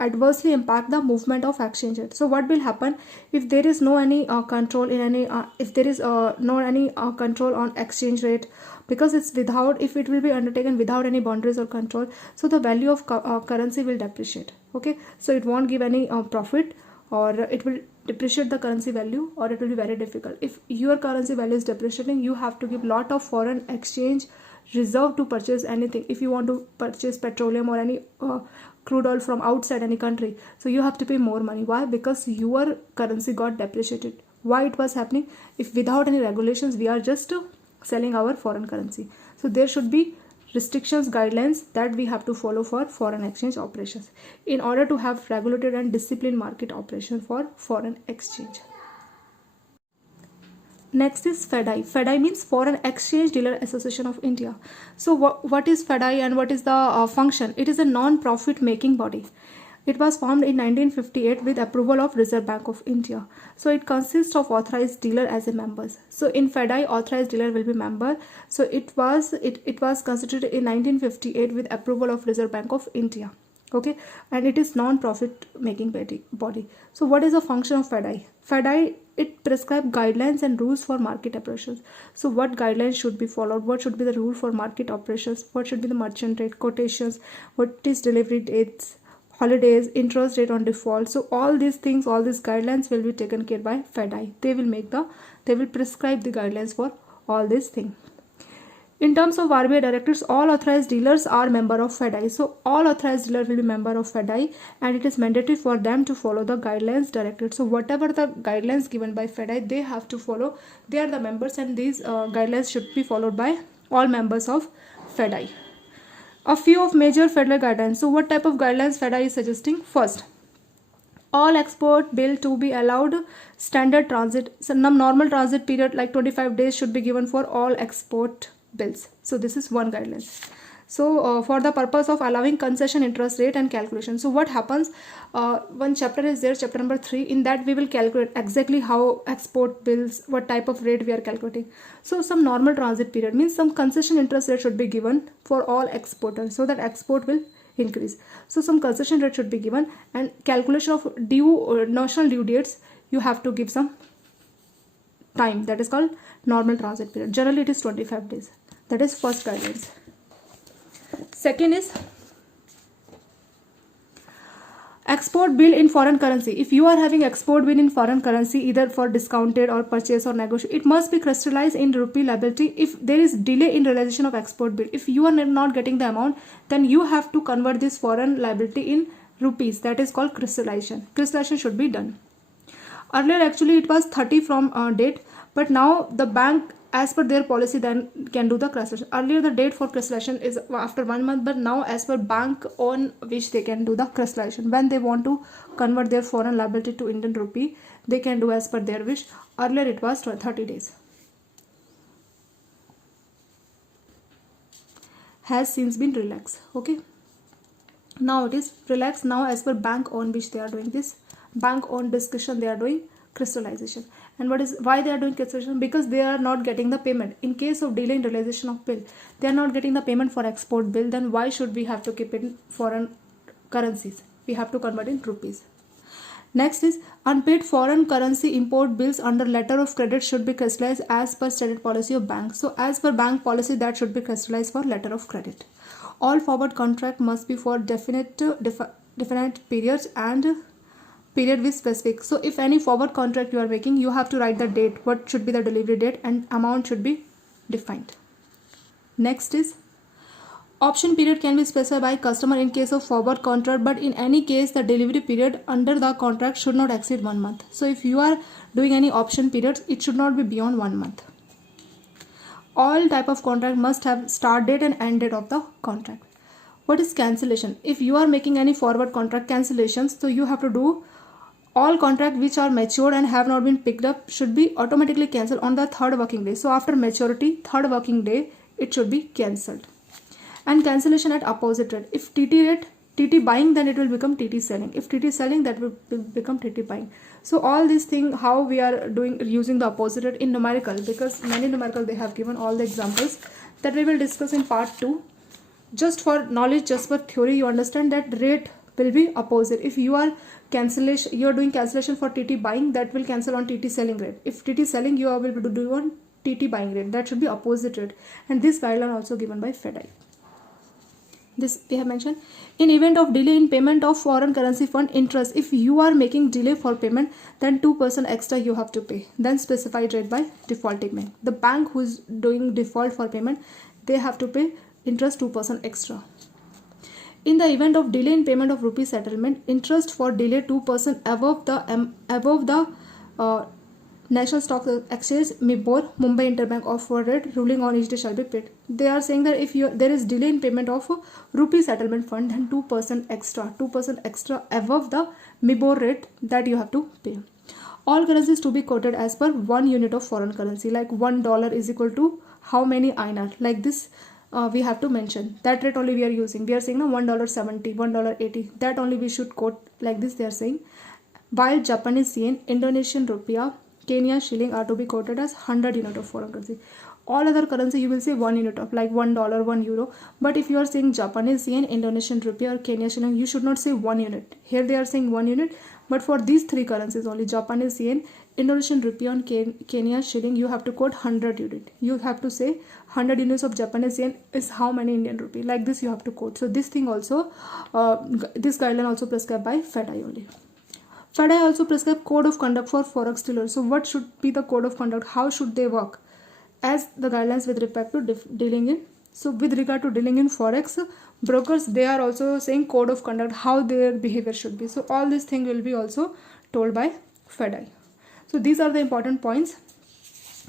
adversely impact the movement of exchange rate. So what will happen if there is no any control in any if there is no any control on exchange rate, because it's without, if it will be undertaken without any boundaries or control, so the value of currency will depreciate. Okay, so it won't give any profit, or it will depreciate the currency value, or it will be very difficult. If your currency value is depreciating, you have to give lot of foreign exchange reserve to purchase anything. If you want to purchase petroleum or any crude oil from outside any country, so you have to pay more money. Why? Because your currency got depreciated. Why it was happening? If without any regulations we are just selling our foreign currency, so there should be restrictions, guidelines that we have to follow for foreign exchange operations in order to have regulated and disciplined market operation for foreign exchange. Next is FEDI. FEDI means Foreign Exchange Dealer Association of India. So what is FEDI and what is the function? It is a non-profit making body. It was formed in 1958 with approval of Reserve Bank of India. So it consists of authorized dealer as a members. So in FEDI, authorized dealer will be member. So it was constituted in 1958 with approval of Reserve Bank of India. Okay, and it is non-profit making body. So what is the function of FEDI? FEDI, it prescribes guidelines and rules for market operations. So what guidelines should be followed? What should be the rule for market operations? What should be the merchant rate, quotations? What is delivery dates, holidays, interest rate on default? So all these things, all these guidelines will be taken care by FEDI. They will prescribe the guidelines for all these things. In terms of RBI directives, all authorized dealers are member of FEDI. So all authorized dealers will be member of FEDI, and it is mandatory for them to follow the guidelines directed. So whatever the guidelines given by FEDI, they have to follow. They are the members, and these guidelines should be followed by all members of FEDI. A few of major federal guidelines. So what type of guidelines FEDI is suggesting? First, all export bill to be allowed standard transit. So normal transit period like 25 days should be given for all export bills. So this is one guideline. So for the purpose of allowing concession interest rate and calculation. So what happens, one chapter is there, chapter number 3. In that we will calculate exactly how export bills, what type of rate we are calculating. So some normal transit period means some concession interest rate should be given for all exporters, so that export will increase. So some concession rate should be given, and calculation of national due dates, you have to give some time, that is called normal transit period. Generally it is 25 days. That is first guidelines. Second is export bill in foreign currency. If you are having export bill in foreign currency, either for discounted or purchase or negotiate, it must be crystallized in rupee liability. If there is delay in realization of export bill, if you are not getting the amount, then you have to convert this foreign liability in rupees. That is called crystallization. Crystallization should be done. Earlier actually it was 30 from date, but now the bank, as per their policy, then can do the crystallization. Earlier the date for crystallization is after 1 month, but now as per bank on which they can do the crystallization. When they want to convert their foreign liability to Indian rupee, they can do as per their wish. Earlier it was 30 days. Has since been relaxed. Okay, now it is relaxed now as per bank on which they are doing this. Bank on discussion they are doing crystallization. And why they are doing crystallization? Because they are not getting the payment. In case of delay in realization of bill, they are not getting the payment for export bill, then why should we have to keep it in foreign currencies? We have to convert in rupees. Next is unpaid foreign currency import bills under letter of credit should be crystallized as per stated policy of bank. So as per bank policy, that should be crystallized for letter of credit. All forward contract must be for definite periods and period with specific. So if any forward contract you are making, you have to write the date, what should be the delivery date, and amount should be defined. Next is option period can be specified by customer in case of forward contract, but in any case the delivery period under the contract should not exceed 1 month. So if you are doing any option periods, it should not be beyond 1 month. All type of contract must have start date and end date of the contract. What is cancellation? If you are making any forward contract cancellations, so you have to do all contracts which are matured and have not been picked up should be automatically cancelled on the 3rd working day. So after maturity, 3rd working day, it should be cancelled. And cancellation at opposite rate. If TT buying, then it will become TT selling. If TT selling, that will become TT buying. So all these things, how we are doing using the opposite rate in numerical, because many numerical they have given all the examples that we will discuss in part 2. Just for knowledge, just for theory, you understand that rate will be opposite. If you are doing cancellation for TT buying, that will cancel on TT selling rate. If TT selling, you will do on TT buying rate. That should be opposite rate. And this guideline also given by FEDI. This we have mentioned. In event of delay in payment of foreign currency fund interest, if you are making delay for payment, then 2% extra you have to pay. Then specified rate by defaulting bank. The bank who is doing default for payment, they have to pay interest 2% extra. In the event of delay in payment of rupee settlement, interest for delay 2% above the National Stock Exchange MIBOR Mumbai Interbank Offer Rate ruling on each day shall be paid. They are saying that if there is delay in payment of rupee settlement fund, then 2% extra above the MIBOR rate that you have to pay. All currencies to be quoted as per 1 unit of foreign currency, like $1 is equal to how many INR, like this. we have to mention that rate only we are using. We are saying no $1.70, $1.80, that only we should quote like this. They are saying while Japanese yen, Indonesian rupiah, Kenya shilling are to be quoted as 100 unit of foreign currency. All other currency you will say 1 unit of, like $1, 1 euro. But if you are saying Japanese yen, Indonesian rupiah or Kenya shilling, you should not say 1 unit. Here they are saying 1 unit. But for these three currencies only, Japanese yen, Indonesian rupiah and Kenya shilling, you have to quote 100 unit. You have to say 100 units of Japanese yen is how many Indian rupee. Like this you have to quote. So this thing also, this guideline also prescribed by FedI only. FedI also prescribe code of conduct for forex dealers. So what should be the code of conduct? How should they work? As the guidelines with respect to dealing in. So with regard to dealing in forex, brokers, they are also saying code of conduct, how their behavior should be. So all this thing will be also told by FedI. So these are the important points.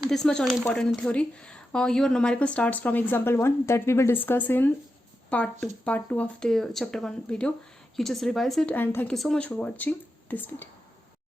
This much only important in theory. Your numerical starts from example 1 that we will discuss in part 2 of the chapter 1 video. You just revise it, and thank you so much for watching this video.